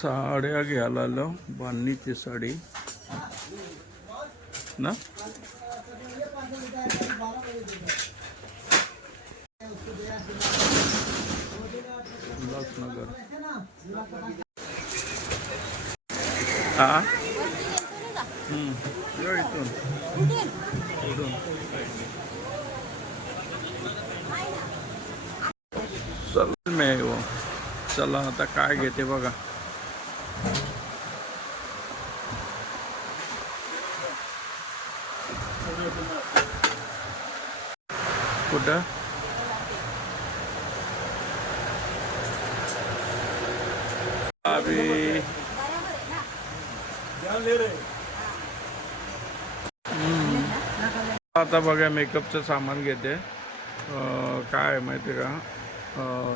साड्या घ्यायला आलो. बांधणीची साडी. ना? उल्हासनगर. हा या इथून. इथून. चल मी हो चला आता काय घेते बघा. कुठं? अभी हम्म. आता बघा मेकअपचं सामान घेते. काय आहे माहिती आहे का? अं,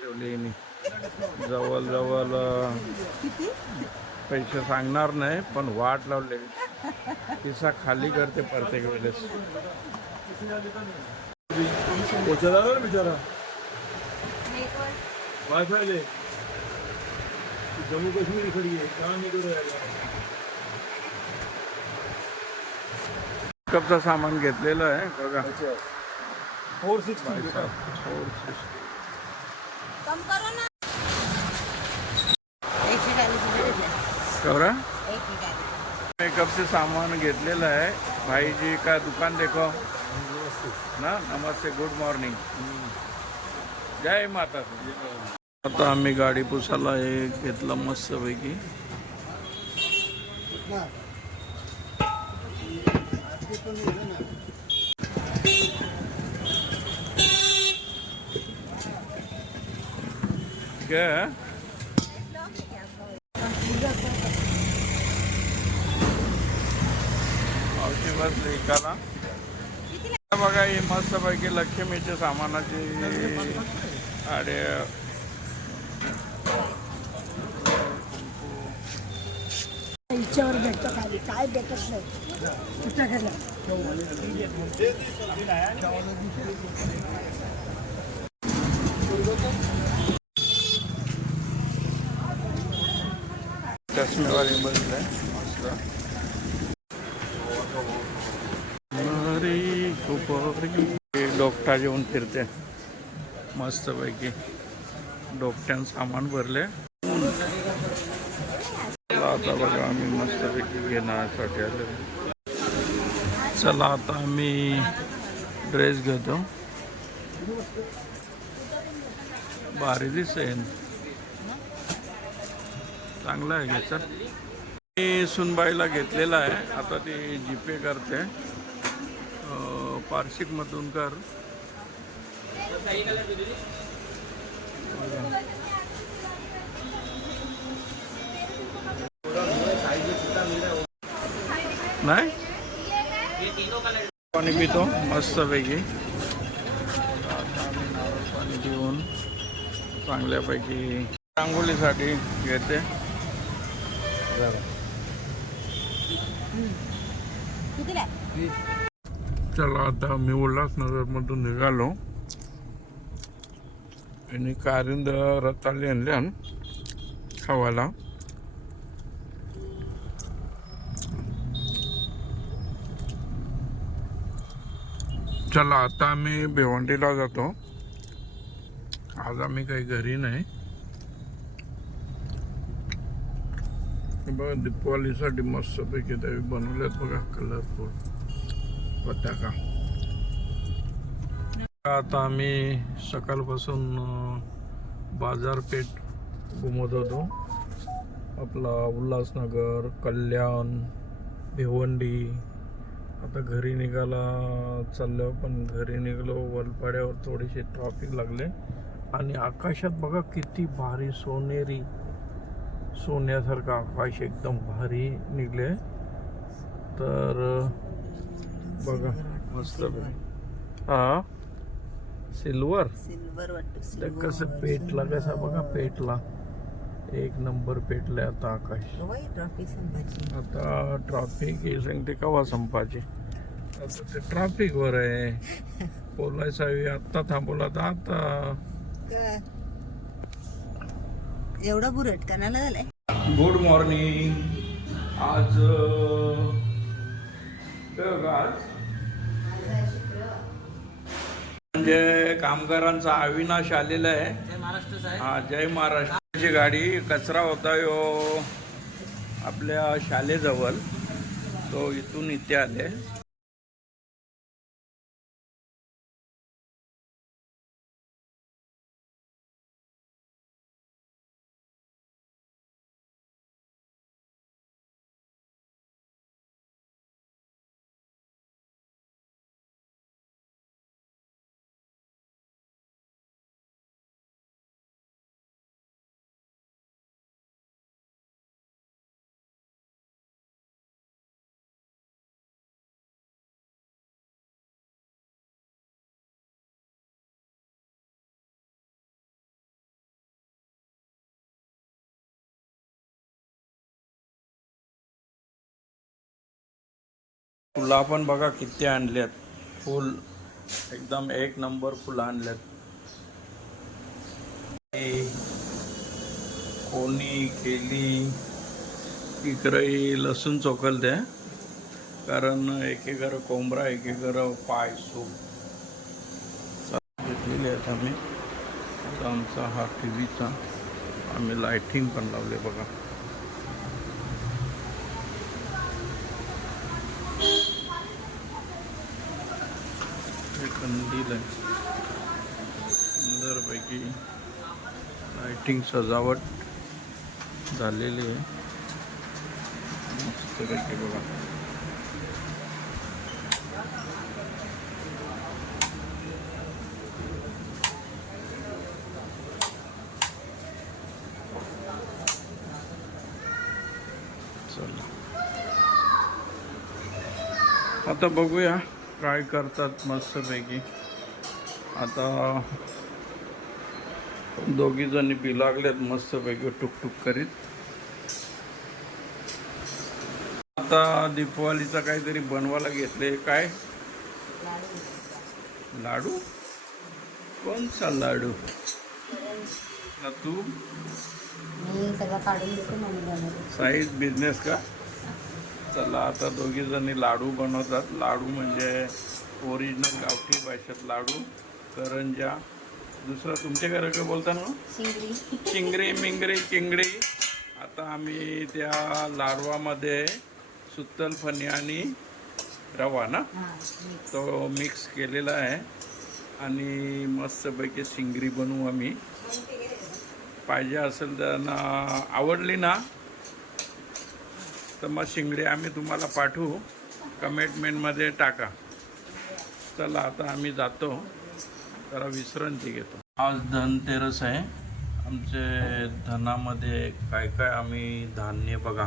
ठेवली. जवळ जवळ पैसे सांगणार नाही पण वाट लावले खाली करते प्रत्येक वेळेस. पोचायला ना बिचारा? वायफाय ले जम्मू कश्मीर खडी आहे का नाही करू राहिला मेकअपचं सामान घेतलेलं आहे बघा. फोर सिक्स्टी कम कवरा? ही डाली मेकअपचे सामान घेतलेलं आहे. भाईजी का दुकान देखो. ना नमस्ते गुड मॉर्निंग जय माता. आता आम्ही गाडी पुसायला हे घेतलं मस्तपैकी. काय बसली एकाला. बघा ही मस्तपैकी लक्ष्मीचे सामानाची आणि हिच्यावर भेटतो खाली. काय भेटत नाही. कुठं गेलं? चष्मेवाली मस्त. डोकटा घेऊन फिरते. मस्तपैकी डोकट्यान सामान भरले चला आता बघा आम्ही मस्तपैकी घेण्यासाठी आलो. चला आता आम्ही ड्रेस घेतो. भारी दिसेल चांगला आहे घ्यायचा मी सुनबाईला घेतलेला आहे. आता ती जीपे करते. पारशिक मधुनकर कर नाही? पाणी पितो मस्तपैकी पैकी. पाणी पिऊन चांगल्यापैकी रांगोळीसाठी घेते. कितीला चला आता मी उल्हासनगरमधून निघालो. आणि कारिंद रताली आणल्या खावायला. चला आता आम्ही भिवंडीला जातो. आज आम्ही काही घरी नाही. बघा दीपावलीसाठी मस्तपैकी त्यावेळी बनवल्यात बघा कलरफुल पताका आता आम्ही सकाळपासून बाजारपेठ घुमत होतो. आपला उल्हासनगर कल्याण भिवंडी. आता घरी निघाला चाललो पण घरी निघालो वलपाड्यावर थोडेसे ट्रॉफिक लागले. आणि आकाशात बघा किती भारी सोनेरी सोन्यासारखं आकाश एकदम भारी निघले तर बघा मस्त हा? सिल्वर सिल्वर वाटतं कसं पेटला कसा बघा पेटला. एक नंबर पेटले आता आकाश. ट्रॉफिक आता ट्रॅफिक हे सांगते कवा संपायची? आता ते ट्रॅफिकवर आहे. बोलायचा आत्ता थांबवला तर आता. एवढं बुरट कणाला झालंय. गुड मॉर्निंग आज म्हणजे कामगारांचा अविनाश आलेला आहे. हा जय महाराष्ट्राची गाडी कचरा होता यो आपल्या शालेजवळ. तो इथून इथे आले. फुलं पण बघा किती आणल्यात. फुल. एकदम एक नंबर फुलं आणल्यात. कोणी केली? इकडे लसूण चोकलते कारण एके घर एकेकर एके घर पाय सूप. घेतलेले आहेत आम्ही. आमचा हा टी व्हीचा आम्ही लायटिंग पण लावले बघा. कंदील आहे सुंदरपैकी लाइटिंग सजावट झालेली आहे. मस्तपैकी बघा. आता बघूया. काय करतात मस्तपैकी. आता दोघी जणी बी लागल्यात मस्तपैकी टुकटुक करीत. आता दीपावलीचा काहीतरी बनवायला घेतले काय? लाडू. कोणचा लाडू? ना तू साईज बिझनेस का? चला आता दोघी जणी लाडू बनवतात. लाडू म्हणजे ओरिजिनल गावठी भाषेत लाडू करंजा. दुसरं तुमच्या घरा काय बोलता ना? चिंगरी मिंगरी चिंगडी. आता आम्ही त्या लाडवामध्ये सुत्तल फणी आणि रवा ना? तो मिक्स केलेला आहे. आणि मस्तपैकी शिंगरी बनवू आम्ही. पाहिजे असेल तर ना आवडली ना? तर मग शिंगडी आम्ही तुम्हाला पाठवू. कमेंटमेंटमध्ये टाका. चला आता आम्ही जातो. जरा विश्रांती घेतो. आज धनतेरस आहे. आमचे धनामध्ये काय काय आम्ही धान्य बघा.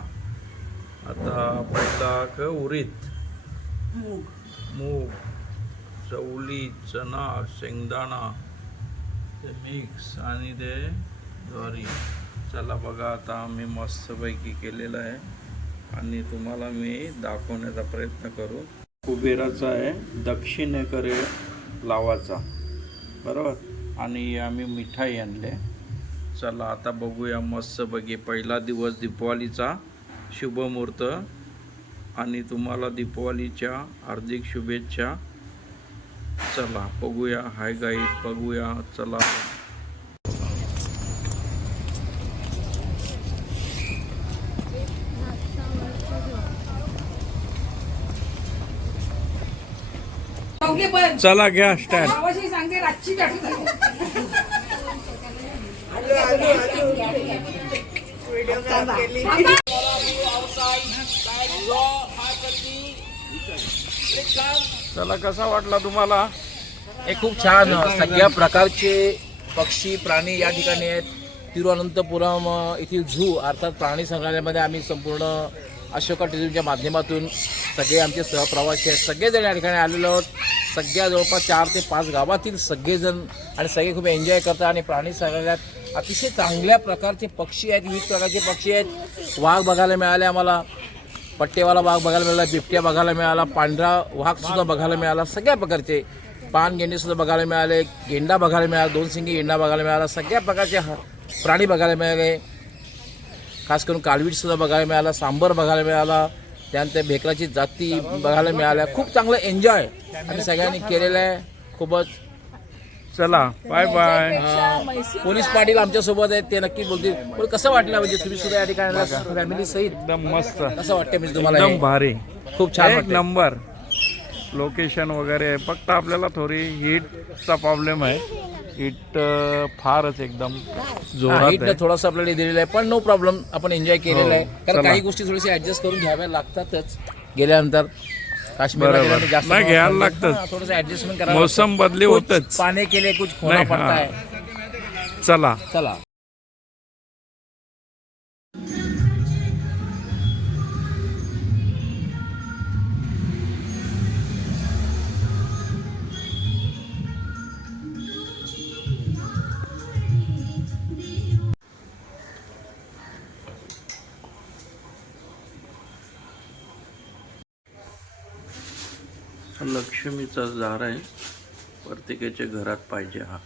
आता पहिला उरीत मूग. मूग चवली चना शेंगदाणा ते मिक्स आणि ते ज्वारी. चला बघा आता आम्ही मस्तपैकी केलेलं आहे. आणि तुम्हाला मी दाखवण्याचा प्रयत्न करू. कुबेराचा आहे दक्षिणेकडे लावाचा बरोबर? आणि आम्ही मिठाई आणले. चला आता बघूया मस्तपैकी पहिला दिवस दीपावलीचा शुभमुहूर्त. आणि तुम्हाला दीपावलीच्या हार्दिक शुभेच्छा. चला बघूया. हाय गाईड बघूया. चला. चला घ्या स्टँड चला कसा वाटला तुम्हाला? हे खूप छान. सगळ्या प्रकारचे पक्षी प्राणी या ठिकाणी आहेत. तिरुअनंतपुरम येथील झू अर्थात प्राणी संग्रहालयामध्ये आम्ही संपूर्ण अशोका टुरिझमच्या माध्यमातून सगळे आमचे सहप्रवासी आहेत. सगळेजण या ठिकाणी आलेलो आहोत. सगळ्या जवळपास चार ते पाच गावातील सगळेजण आणि सगळे खूप एन्जॉय करतात आणि प्राणी संग्रहालयात अतिशय चांगल्या प्रकारचे पक्षी आहेत विविध प्रकारचे पक्षी आहेत. वाघ बघायला मिळाले आम्हाला. पट्टेवाला वाघ बघायला मिळाला बिबट्या बघायला मिळाला पांढरा वाघसुद्धा बघायला मिळाला सगळ्या प्रकारचे. पान गेंडेसुद्धा बघायला मिळाले गेंडा बघायला मिळाला दोन सिंगी गेंडा बघायला मिळाला सगळ्या प्रकारचे ह- प्राणी बघायला मिळाले. खास करून कालवीटसुद्धा बघायला मिळाला सांबर बघायला मिळाला. त्यानंतर भेकराची जाती बघायला मिळाल्या. खूप चांगलं एन्जॉय आम्ही सगळ्यांनी केलेलं आहे. खूपच. चला बाय बाय पोलीस पाटील आमच्यासोबत आहेत ते नक्की बोलतील. पण कसं वाटलं म्हणजे तुम्ही सुद्धा या ठिकाणी फॅमिली सहित? एकदम मस्त. कसं वाटतं म्हणजे तुम्हाला एकदम हे? भारी. खूप छान एक वाटतंय. नंबर. लोकेशन वगैरे आहे फक्त आपल्याला थोडी हीटचा प्रॉब्लेम आहे हीट फारच एकदम जोरात आहे थोडंसं आपल्याला दिलेलं आहे पण नो प्रॉब्लेम आपण एन्जॉय केलेलं आहे हो, कारण चला. काही गोष्टी थोडीशी ऍडजस्ट करून घ्याव्या लागतातच गेल्यानंतर काश्मीरला बरोबर. गेल्यानंतर जास्त नाही, घ्यायला लागतंच. हा, थोडंसं ऍडजस्टमेंट करावं मोसम बदली लागतं. होतच कुछ पाने के लिए कुछ खोना नाही, पडता. है चला चला लक्ष्मीचा जार आहे. प्रत्येकाच्या घरात पाहिजे हा.